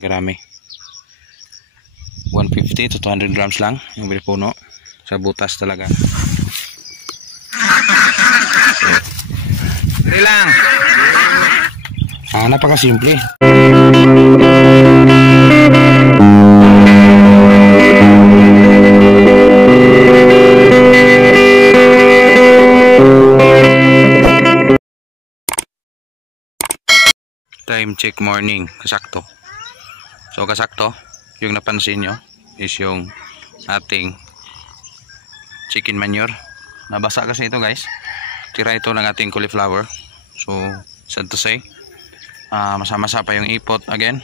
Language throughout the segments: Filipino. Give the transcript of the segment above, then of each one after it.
Garami. 150 to 200 grams lang yung biripuno sa butas talaga. Dili lang. Napakasimple. Time check morning, kasakto. So kasakto, yung napansin nyo is yung ating chicken manure. Nabasa kasi ito guys. Tira ito ng ating cauliflower. So sad to say, masa-masa pa yung ipot again.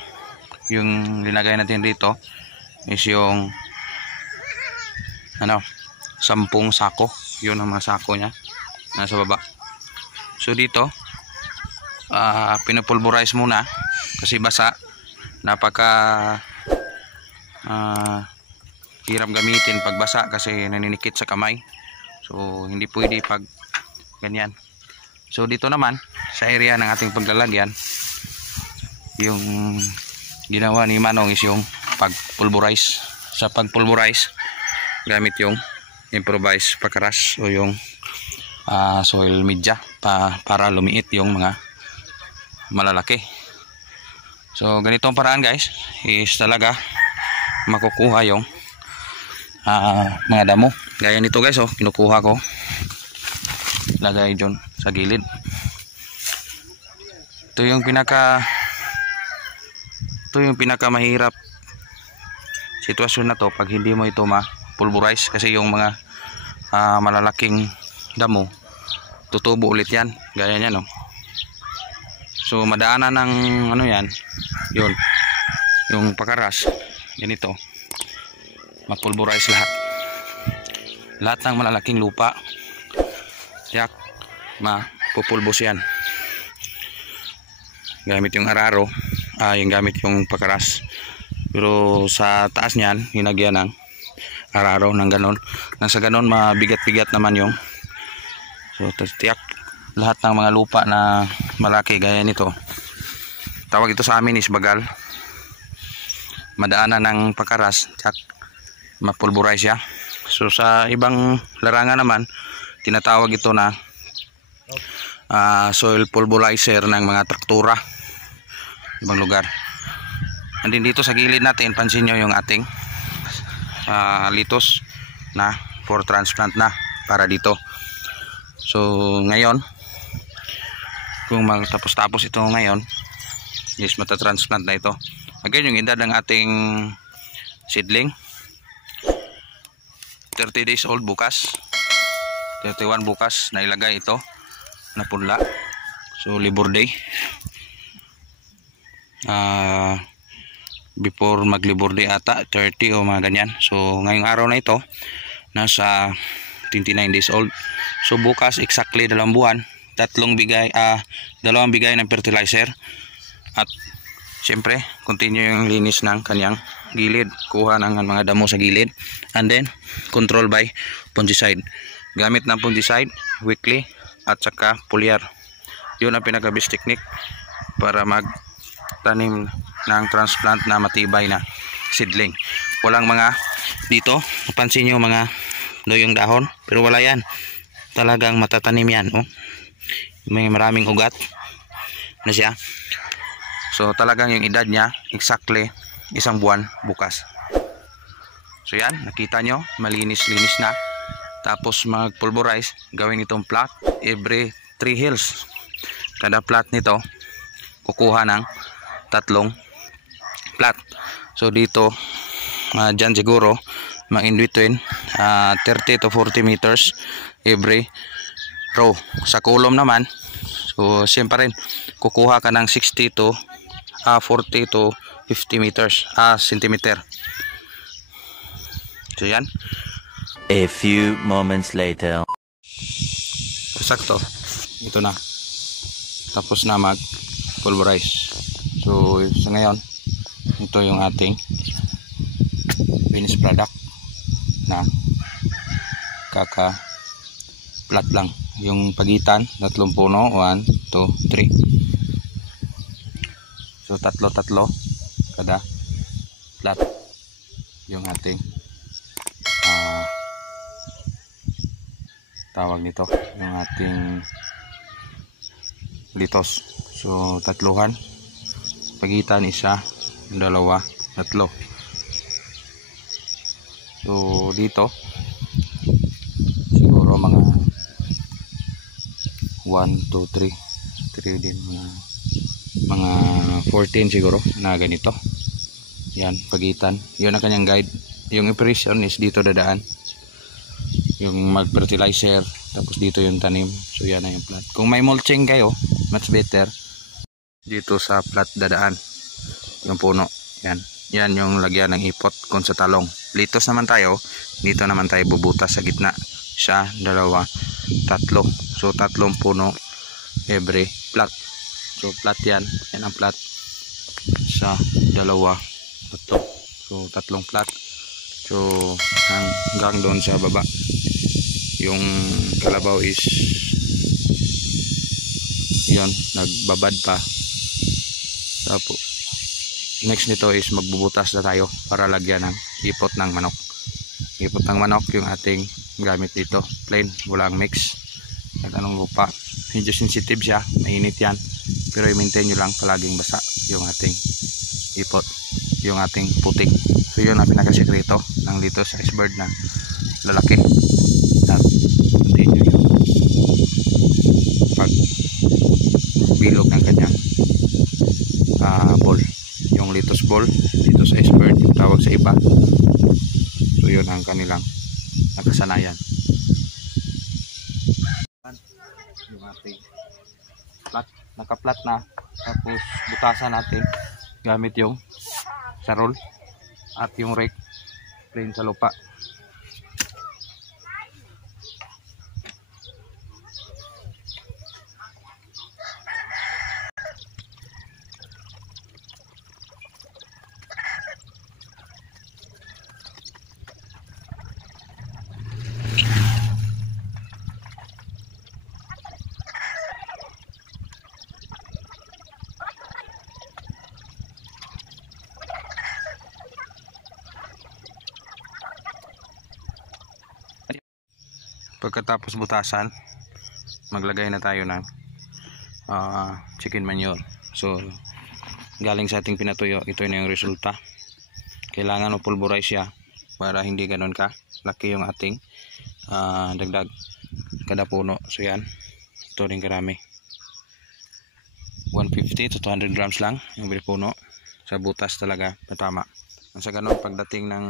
Yung linagay natin dito is yung 10 sako. Yun ang mga sako nya nasa baba. So dito pinapulverize muna kasi basa. Napaka hirap gamitin pag basa kasi naninikit sa kamay. So hindi pwede pag ganyan. So dito naman sa area ng ating paglalagyan, yung ginawa ni Manong is yung pagpulverize. Sa pagpulverize gamit yung improvised pakaras o yung soil media para lumiit yung mga malalaki. So ganito ang paraan guys, is talaga makukuha yung mga damo. Gaya nito guys, kinukuha ko, lagay dyan sa gilid. Ito yung pinaka mahirap sitwasyon na to pag hindi mo ito ma-pulverize, kasi yung mga malalaking damo tutubo ulit yan, gaya niyan So madaanan ng yan, yun yung pakaras, ganito mapulverize lahat ng malalaking lupa, yak mapupulbos yan gamit yung araro, yung gamit yung pakaras. Pero sa taas niyan hinagyan ng araro ng ganon, nang sa ganon mabigat-bigat naman yung tiyak lahat ng mga lupa na malaki gaya nito. Tawag ito sa amin is bagal. Madaanan ng pakaras at mapulverize siya. So sa ibang larangan naman tinatawag ito na soil pulverizer ng mga traktura ibang lugar. And then dito sa gilid natin, pansin nyo yung ating litos na for transplant na para dito. So ngayon kung magtapos-tapos ito ngayon, yes, matatransplant na ito. Again, yung edad ng ating seedling 30 days old bukas, 31 bukas na ilagay ito na punla. So Labor Day, before mag Labor Day ata 30 o mga ganyan. So ngayong araw na ito nasa 29 days old. So bukas exactly 2 buwan, dalawang bigay ng fertilizer, at syempre continue yung linis ng kanyang gilid, kuha ng mga damo sa gilid, and then control by fungicide. Gamit ng fungicide weekly at saka foliar. Yun ang pinaka best technique para magtanim ng transplant na matibay na seedling. Walang mga dito, napansin nyo mga yung dahon, pero wala yan, talagang matatanim yan. May maraming ugat na siya. So talagang yung edad niya exactly 1 buwan bukas. So yan, nakita nyo, malinis-linis na. Tapos mag-pulverize, gawin itong plot every 3 hills. Kada plot nito kukuha ng 3 plot. So dito dyan siguro in between 30 to 40 meters every row. Sa column naman, so siyempre rin kukuha ka ng 60 to 40 to 50 meters centimeter. So yan. A few moments later. Sakto, ito na, tapos na mag pulverize. So sa ngayon, ito yung ating finished product na kaka plat lang. Yung pagitan, 3 puno, 1, 2, 3. So tatlo. kada plat yung ating tawag nito, yung ating litos. So tatluhan, pagitan isa, dalawa, tatlo. So dito siguro mga 1, 2, 3 din, mga 14 siguro na ganito. Yan, pagitan. Yun ang kanyang guide. Yung operation is dito dadaan, yung mag fertilizer, tapos dito yung tanim. So yan na yung plat. Kung may mulching kayo, much better dito sa plat dadaan yung puno. Yan yung lagyan ng ipot. Kung sa talong, litos naman tayo, dito naman tayo bubutas sa gitna. Siya, dalawa, tatlo. So tatlong puno every plat. So plat yan ang plat. Sa dalawa, tatlo. So tatlong plat. So hanggang doon sa baba yung kalabaw is yun, nagbabad pa. Tapos next nito is magbubutas na tayo para lagyan ng ipot ng manok. Ipot ng manok yung ating gamit dito, plain, walang mix. At anong lupa, medyo sensitive siya, mainit yan, pero i-maintain nyo lang palaging basa yung ating ipot, yung ating putik. So yun ang pinakasekreto ng litos iceberg na lalaki. At continue yung pag bilog ng kanyang ball, yung litos ball, litos iceberg yung tawag sa iba. So yun ang kanilang nakasanayan. Yung ating plat, nakaplat na, tapos butasan natin gamit yung sarol at yung rake plain sa lupa. Pagkatapos butasan, maglagay na tayo ng chicken manure. So galing sa ating pinatuyo, ito na yung resulta. Kailangan mapulverize siya para hindi ganoon ka laki yung ating dagdag kada puno. So yan, ito rin karami, 150 to 200 grams lang yung bili puno sa butas talaga na tama. Sa ganoon, pagdating ng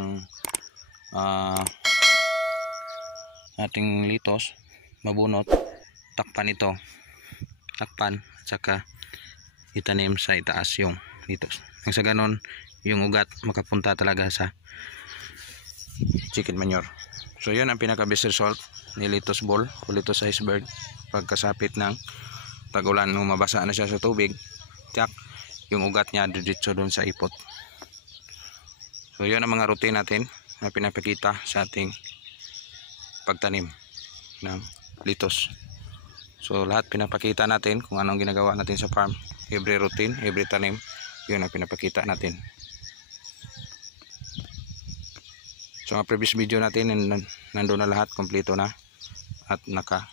ating litos, mabunot, takpan ito, takpan, saka itanim sa itaas yung litos. Nang sa ganon, yung ugat makapunta talaga sa chicken manure. So yun ang pinaka best result ni litos ball o litos iceberg. Pagkasapit ng tag-ulan, nung mabasa na siya sa tubig, tiyak, yung ugat niya diretso doon sa ipot. So yun ang mga routine natin na pinapakita sa ating pagtanim ng litos. So lahat pinapakita natin kung anong ginagawa natin sa farm, every routine, every tanim, yun ang pinapakita natin. So ang previous video natin, nandun na lahat, kompleto na at naka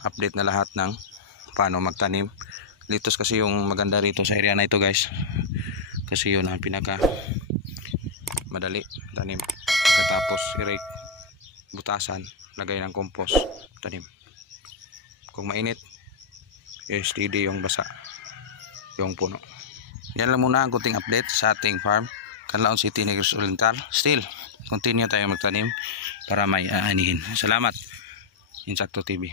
update na lahat ng paano magtanim litos. Kasi yung maganda rito sa area na ito guys, kasi yun ang pinaka madali tanim. Pagkatapos i-rake, butasan, lagay ng compost, tanim. Kung mainit, steady yung basa yung puno. Yan lang muna ang kunting update sa ating farm, Canlaon City, Negros Oriental. Still, continue tayo magtanim para may aanihin. Salamat, Insakto TV.